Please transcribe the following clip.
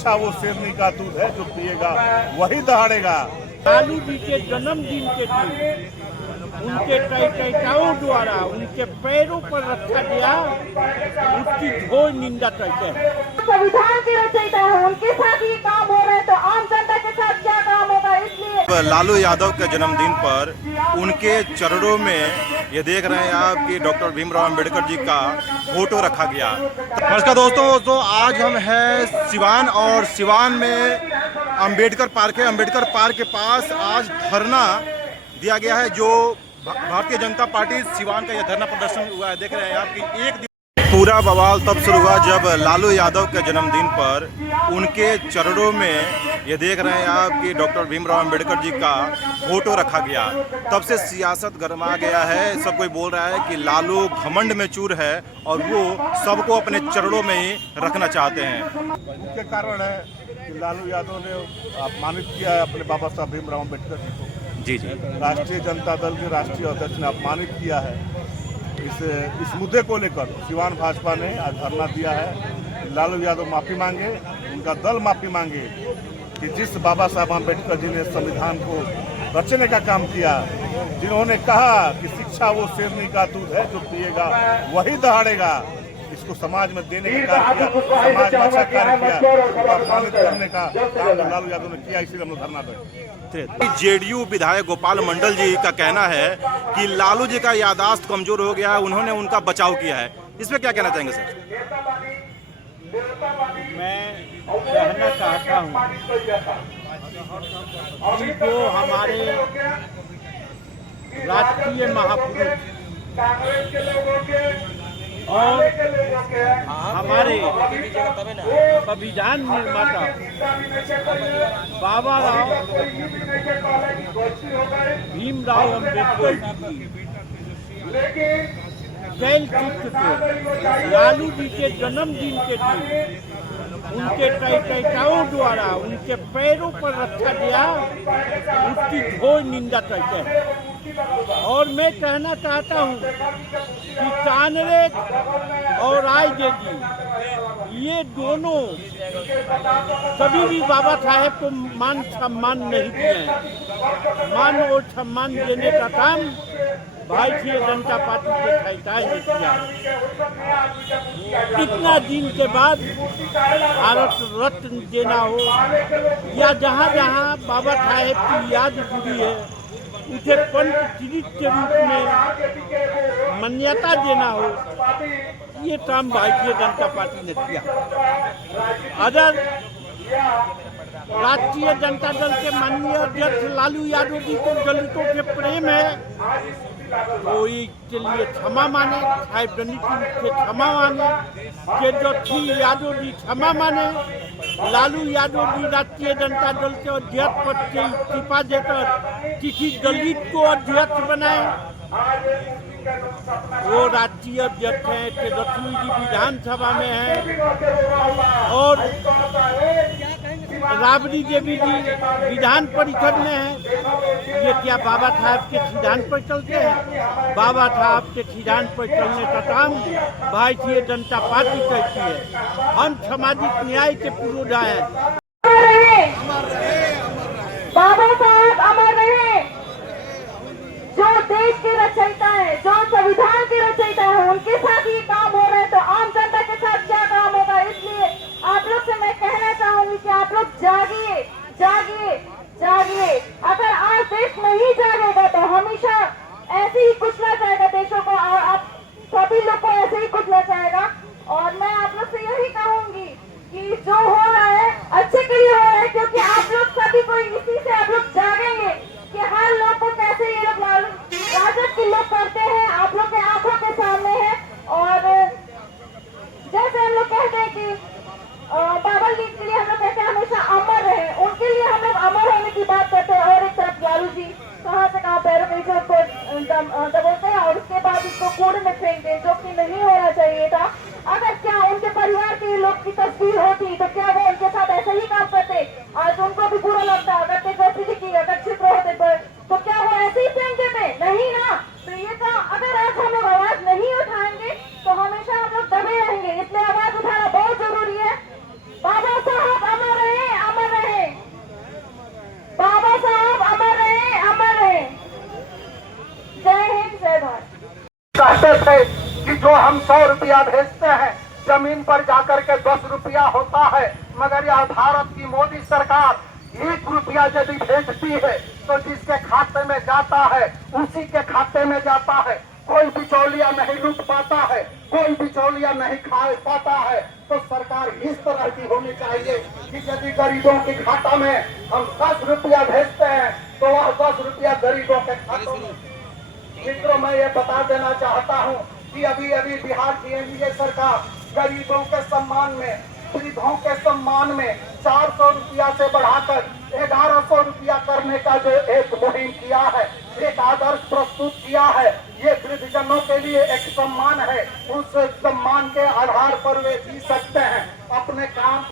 शिक्षा वो शेरनी का दूध है, जो पिएगा वही दहाड़ेगा। लालू जी के जन्मदिन के दिन उनके कैटाओं द्वारा उनके पैरों पर रखा गया, उसकी घोर निंदा करते हैं। संविधान की रचयिता है, उनके साथ ही काम हो रहा है तो आम जनता के साथ क्या काम होगा। इसलिए लालू यादव के जन्मदिन पर उनके चरणों में ये देख रहे हैं आप कि डॉक्टर भीमराव अंबेडकर जी का फोटो रखा गया। नमस्कार दोस्तों, आज हम हैं सिवान और सिवान में अंबेडकर पार्क है। अंबेडकर पार्क के पास आज धरना दिया गया है, जो भारतीय जनता पार्टी सिवान का यह धरना प्रदर्शन हुआ है। देख रहे हैं आप कि एक पूरा बवाल तब शुरू हुआ जब लालू यादव के जन्मदिन पर उनके चरणों में ये देख रहे हैं आप कि डॉक्टर भीमराव अंबेडकर जी का फोटो रखा गया। तब से सियासत गरमा गया है। सब कोई बोल रहा है कि लालू घमंड में चूर है और वो सबको अपने चरणों में ही रखना चाहते हैं। मुख्य कारण है कि लालू यादव ने अपमानित किया है अपने बाबा साहब भीमराव अंबेडकर जी को। जी। राष्ट्रीय जनता दल के राष्ट्रीय अध्यक्ष ने अपमानित किया है। इस मुद्दे को लेकर सिवान भाजपा ने आज धरना दिया है। लालू यादव माफी मांगे, उनका दल माफी मांगे कि जिस बाबा साहब अम्बेडकर जी ने संविधान को रचने का काम किया, जिन्होंने कहा कि शिक्षा वो शेरनी का दूध है, जो पिएगा वही दहाड़ेगा, इसको समाज में देने का कार्य किया, समाज में अच्छा कार्य किया, उसको अपमानित करने का काम लालू यादव ने किया। इसीलिए हम लोग धरना दें। जेडीयू विधायक गोपाल मंडल जी का कहना है कि लालू जी का याददाश्त कमजोर हो गया है, उन्होंने उनका बचाव किया है। इसमें क्या कहना चाहेंगे सर? मैं कहना चाहता हूँ कि जो हमारे राष्ट्रीय महापुरुष और हमारे संविधान निर्माता बाबा भीमराव अम्बेडकर जैन चित्र को लालू जी के जन्मदिन के दिन उनके कैटाओं द्वारा उनके पैरों पर रखा गया, उसकी घोर निंदा करते हैं। और मैं कहना चाहता हूँ कि कांग्रेस और आरजेडी ये दोनों कभी भी बाबा साहेब को मान सम्मान नहीं दिए हैं। मान और सम्मान देने का काम भारतीय जनता पार्टी के नेताओं ने किया। इतना दिन के बाद भारत रत्न देना हो या जहाँ जहाँ बाबा साहेब की याद जुड़ी है उसे पंच तीर्थ के रूप में मान्यता देना हो, ये काम भारतीय जनता पार्टी ने किया। अगर राष्ट्रीय जनता दल के माननीय अध्यक्ष लालू यादव जी को दलितों के प्रेम है तो इसके लिए क्षमा माने, साहेब दलित से क्षमा माने, तेजस्वी यादव जी क्षमा माने, लालू यादव जी राष्ट्रीय जनता दल के अध्यक्ष पद से इस्तीफा देकर किसी दलित को अध्यक्ष बनाए। वो राष्ट्रीय अध्यक्ष हैं, तेजस्वी जी विधानसभा में हैं और राबड़ी देवी जी विधान परिषद में हैं। ये क्या बाबा साहब के सिद्धांत पर चलते हैं? बाबा साहब के सिद्धांत पर चलने का काम भारतीय जनता पार्टी करती है। हम सामाजिक न्याय के पुरोधा हैं। बाबा साहब अमर रहे, जो देश के रचयिता है, जो संविधान के रचयिता है, उनके साथ ही काम हो रहा है तो आम जनता के साथ क्या काम होगा। इसलिए आप लोग से मैं कहना चाहूंगी कि आप लोग जागिए, जागिए, जागिए। अगर आज देश नहीं जागेगा तो हमेशा ऐसे ही कुचला जाएगा देशों को, और आप सभी लोग को ऐसे ही कुचला जाएगा। और मैं आप लोग से यही कहूंगी कि जो हो रहा है अच्छे के लिए हो रहा है, क्योंकि आप लोग सभी को इसी से आप लोग जागेंगे कि हर लोग को कैसे ये लोग राजद के लोग करते हैं, आप लोग के आंखों के सामने है। और जैसे हम लोग कहते हैं कि बाबा जी के लिए हम लोग कहते हैं हमेशा अमर रहे, उनके लिए हम लोग अमर होने की बात करते हैं। और एक तरफ लालू जी कहाँ से कहाँ पैरों के नीचे उसको दबोलते हैं और उसके बाद उसको कूड़े में फेंकते हैं, जो कि नहीं होना चाहिए था। अगर क्या उनके परिवार के लोग की तस्वीर होती तो क्या वो उनके साथ ऐसे ही काम करते? आज उनको भी बुरा लगता अगर तेजस्वी जी की अगर चित्र होते तो क्या वो ऐसे ही फेंक देते? नहीं ना। तो ये तो अगर आज हम लोग आवाज नहीं उठाएंगे तो हमेशा हम लोग दबे रहेंगे। इसलिए आवाज उठाना बहुत जरूरी है। बाबा साहब अमर थे कि जो हम 100 रुपया भेजते हैं जमीन पर जाकर के 10 रुपया होता है, मगर यह भारत की मोदी सरकार 1 रुपया यदि भेजती है तो जिसके खाते में जाता है उसी के खाते में जाता है। कोई बिचौलिया नहीं लूट पाता है, कोई बिचौलिया नहीं खा पाता है। तो सरकार इस तरह की होनी चाहिए कि यदि गरीबों के खाता में हम 10 रुपया भेजते हैं तो वह 10 रुपया गरीबों के खातों में। मित्रों, मैं ये बता देना चाहता हूँ कि अभी अभी बिहार की एनडीए सरकार गरीबों के सम्मान में, वृद्धों के सम्मान में 400 रुपया से बढ़ाकर 1100 रुपया करने का जो एक मुहिम किया है, एक आदर्श प्रस्तुत किया है, ये वृद्धजनों के लिए एक सम्मान है। उस सम्मान के आधार पर वे जी सकते हैं, अपने काम